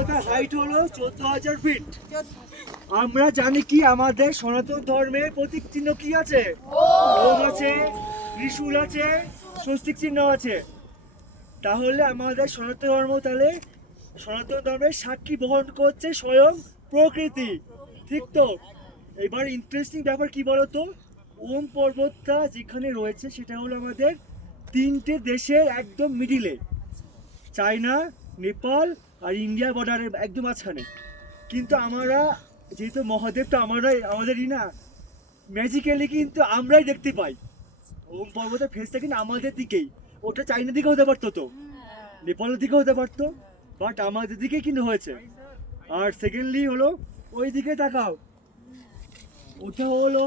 উচ্চতা হাইট হলো 14,000 ফিট। আমরা জানি কি আমাদের সনাতন ধর্মের প্রতীক চিহ্ন কি আছে? ওম আছে, ত্রিশূল আছে, স্বস্তিক চিহ্ন আছে। তাহলে আমাদের সনাতন ধর্ম তাহলে সনাতন ধর্মের সাক্ষী বহন করছে স্বয়ং প্রকৃতি, ঠিক তো? এবার ইন্টারেস্টিং ব্যাপার কি বলতো, ওম পর্বতটা যেখানে রয়েছে সেটা হলো আমাদের তিনটে দেশের একদম মিডিলে, চায়না, নেপাল আর ইন্ডিয়া বর্ডারের একদম মাঝখানে। কিন্তু আমরা যেহেতু মহাদেবটা আমাদেরই না, ম্যাজিক্যালি কিন্তু আমরাই দেখতে পাই। ওম পর্বতের ফেসটা কিন্তু আমাদের দিকেই, ওটা চাইনার দিকে হতে পারতো, তো নেপালের দিকে হতে পারতো, বাট আমাদের দিকেই কিন্তু হয়েছে। আর সেকেন্ডলি হলো ওই দিকে তাকাও, ওটা হলো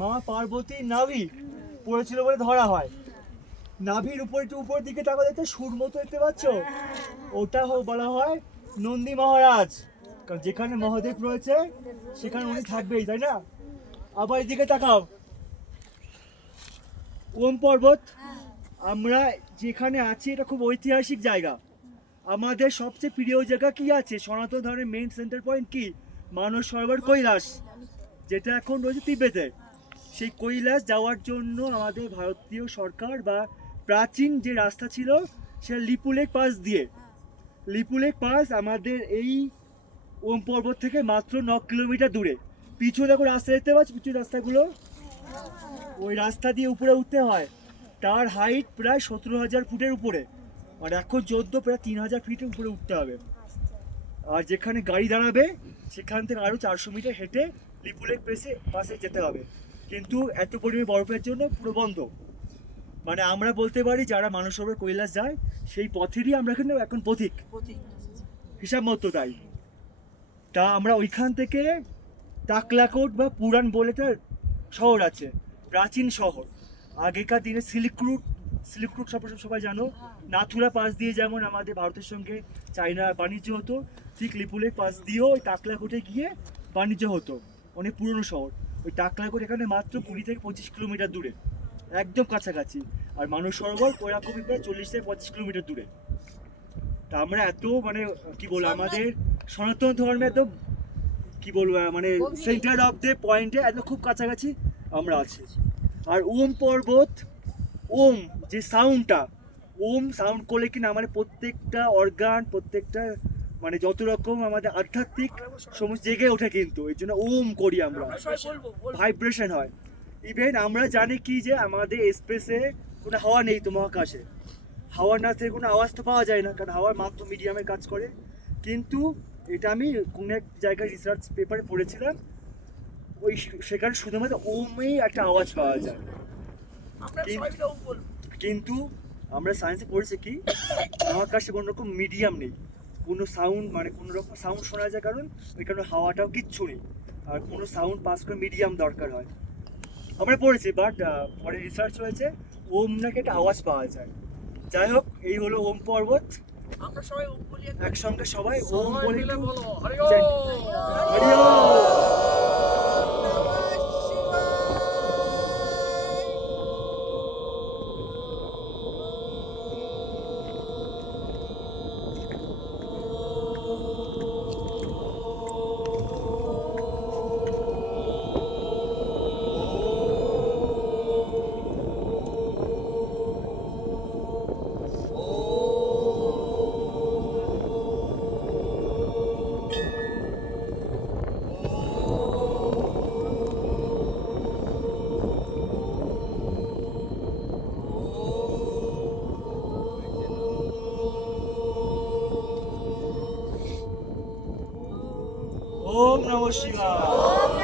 মা পার্বতীর নাভি পড়েছিল বলে ধরা হয়। নাভির উপর দিকে তাকাও, দেখতে সুর মতো দেখতে পাচ্ছ, ওটা বলা হয় নন্দী মহারাজ, কারণ যেখানে মহাদেব রয়েছে সেখানে উনি থাকবেই, তাই না? আবার এদিকে তাকাও, ওম পর্বত, আমরা যেখানে আছি এটা খুব ঐতিহাসিক জায়গা। আমাদের সবচেয়ে প্রিয় জায়গা কি আছে? সনাতন ধর্মের মেইন সেন্টার পয়েন্ট কি? মানস সরোবর কৈলাস, যেটা এখন রয়েছে তিব্বতে। সেই কৈলাস যাওয়ার জন্য আমাদের ভারতীয় সরকার বা প্রাচীন যে রাস্তা ছিল সেটা লিপুলেক পাস দিয়ে, লিপুলেক পাস আমাদের এই ওম পর্বত থেকে মাত্র 9 কিলোমিটার দূরে। পিছু দেখো রাস্তা দেখতে পাচ্ছ, পিছু রাস্তাগুলো, ওই রাস্তা দিয়ে উপরে উঠতে হয়। তার হাইট প্রায় 17,000 ফুটের উপরে, আর এখন 14 প্রায় 3,000 ফিটের উপরে উঠতে হবে। আর যেখানে গাড়ি দাঁড়াবে সেখান থেকে আরও 400 মিটার হেঁটে লিপুলেক পাশে যেতে হবে। কিন্তু এত পরিমাণে বরফের জন্য পুরো বন্ধ। মানে আমরা বলতে পারি যারা মানস সরোবর কৈলাস যায় সেই পথেরই আমরা কিন্তু এখন পথিক হিসাব মতো। তাই তা আমরা ওইখান থেকে টাকলাকোট বা পুরান বলে একটা শহর আছে, প্রাচীন শহর। আগেকার দিনে সিল্ক রুট সবাই জানো, নাথুরা পাস দিয়ে যেমন আমাদের ভারতের সঙ্গে চায়না বাণিজ্য হতো, ঠিক লিপুলেক পাস দিয়েও ওই টাকলাকোটে গিয়ে বাণিজ্য হতো। অনেক পুরনো শহর। ওই টাকলাকোট এখানে মাত্র 20 থেকে 25 কিলোমিটার দূরে, একদম কাছাকাছি। আর মানস সরোবর কোরাকুপি প্রায় 40 থেকে 25 কিলোমিটার দূরে। তা আমরা এত মানে কি বলবো, আমাদের সনাতন ধর্মে একদম কি বলবো মানে সেন্টার অফ দ্য পয়েন্টে একদম খুব কাছাকাছি আমরা আছি। আর ওম পর্বত, ওম যে সাউন্ডটা, ওম সাউন্ড করলে কিনা আমাদের প্রত্যেকটা অর্গান, প্রত্যেকটা মানে যত রকম আমাদের আধ্যাত্মিক সমস্ত জেগে ওঠে, কিন্তু এই জন্য ওম করি আমরা, ভাইব্রেশন হয়। ইভেন আমরা জানি কি যে আমাদের স্পেসে কোনো হাওয়া নেই, তো মহাকাশে হাওয়ার না থেকে কোনো আওয়াজ তো পাওয়া যায় না, কারণ হাওয়ার মাত্র মিডিয়ামে কাজ করে। কিন্তু এটা আমি কোনো এক জায়গায় রিসার্চ পেপারে পড়েছিলাম, ওই সেখানে শুধুমাত্র ওমেই একটা আওয়াজ পাওয়া যায়। কিন্তু আমরা সায়েন্সে পড়েছি কি মহাকাশে কোনো রকম মিডিয়াম নেই, কোনো সাউন্ড মানে কোনো রকম সাউন্ড শোনা যায়, কারণ ওই কারণে হাওয়াটাও কিচ্ছু নেই, আর কোনো সাউন্ড পাস করে মিডিয়াম দরকার হয়। আমরা পড়েছি, বাট পরে রিসার্চ হয়েছে ওম নাকি একটা আওয়াজ পাওয়া যায়। যাই হোক, এই হলো ওম পর্বত। আমরা সবাই ওম বলি, একসঙ্গে সবাই ওম সবাই বলে মিলে একটু বলো হরি হরি ওম। ওম। ওম নমঃ শিবায়।